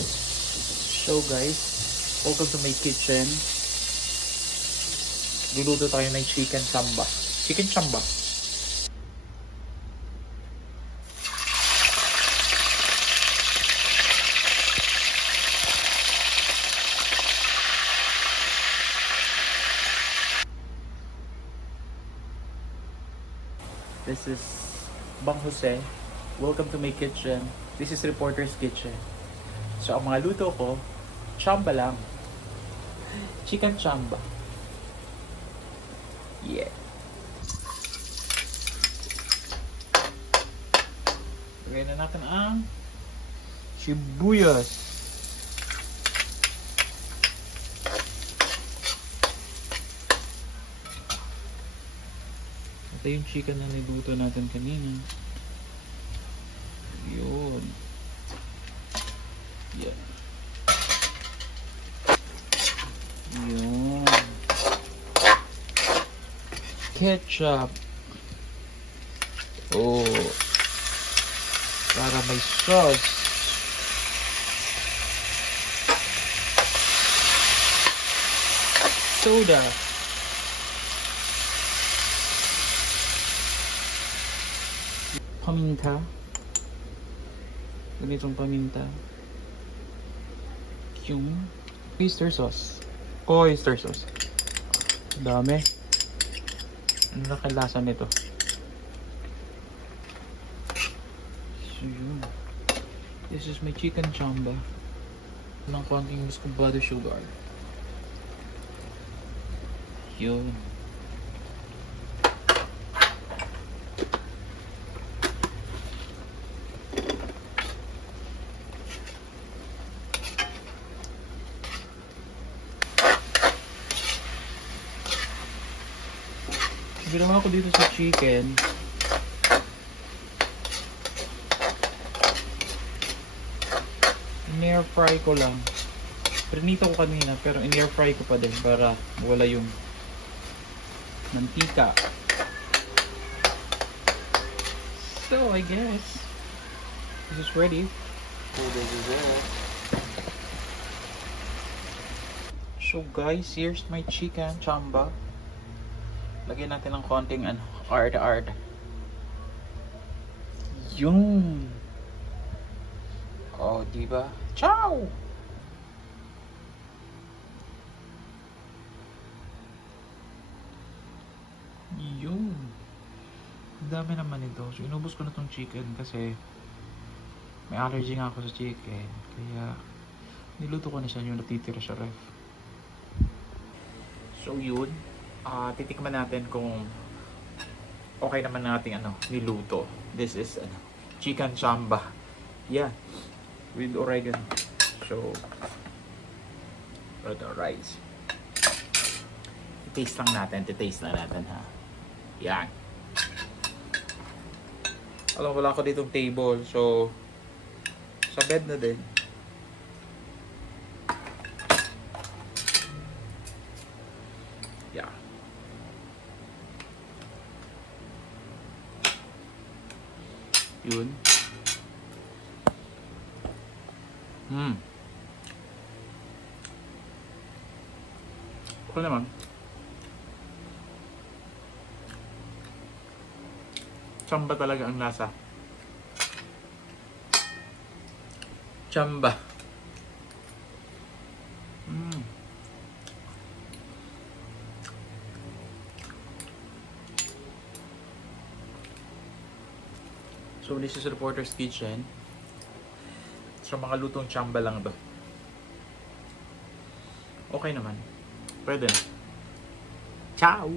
So guys, welcome to my kitchen. Luluto tayo ng chicken chamba. Chicken chamba. This is Bang Jose. Welcome to my kitchen. This is Reporter's Kitchen. So, ang mga luto ko, chamba lang. Chicken chamba. Yeah. Lagyan na natin ang sibuyas. Ito yung chicken na niluto natin kanina. Yun. Yeah. Yun. Ketchup. Oh. Para may sauce. Soda. Paminta. Ganitong paminta. Yung oyster sauce. Oyster sauce. Dami. Ano na kalasa nito? So yun. This is my chicken chamba. Ng konting muscovado sugar. Yun. Ginawa ko dito sa chicken. In-air fry ko lang. Prinito ko kanina pero in-air fry ko pa din para wala yung mantika. So I guess this is ready. So guys, here's my chicken chamba. Lagyan natin ng konting ard. Yun. Oh, diba? Ciao! Yun. Dami naman ito. So, inubos ko na tong chicken kasi may allergy nga ako sa chicken. Kaya, niluto ko na siya yung natitira sa ref. So, yun. Titikman natin kung okay naman natin niluto. This is chicken chamba. Yeah, with oregano. So, the rice. Taste lang natin, ha. Yan. Alam, wala ko ditong table, so sa bed na din. Yeah. Yun. Okay naman. Chamba talaga ang lasa. Chamba. So, this is Reporter's Kitchen. So, mga lutong chamba lang to. Okay naman. Pwede na. Ciao!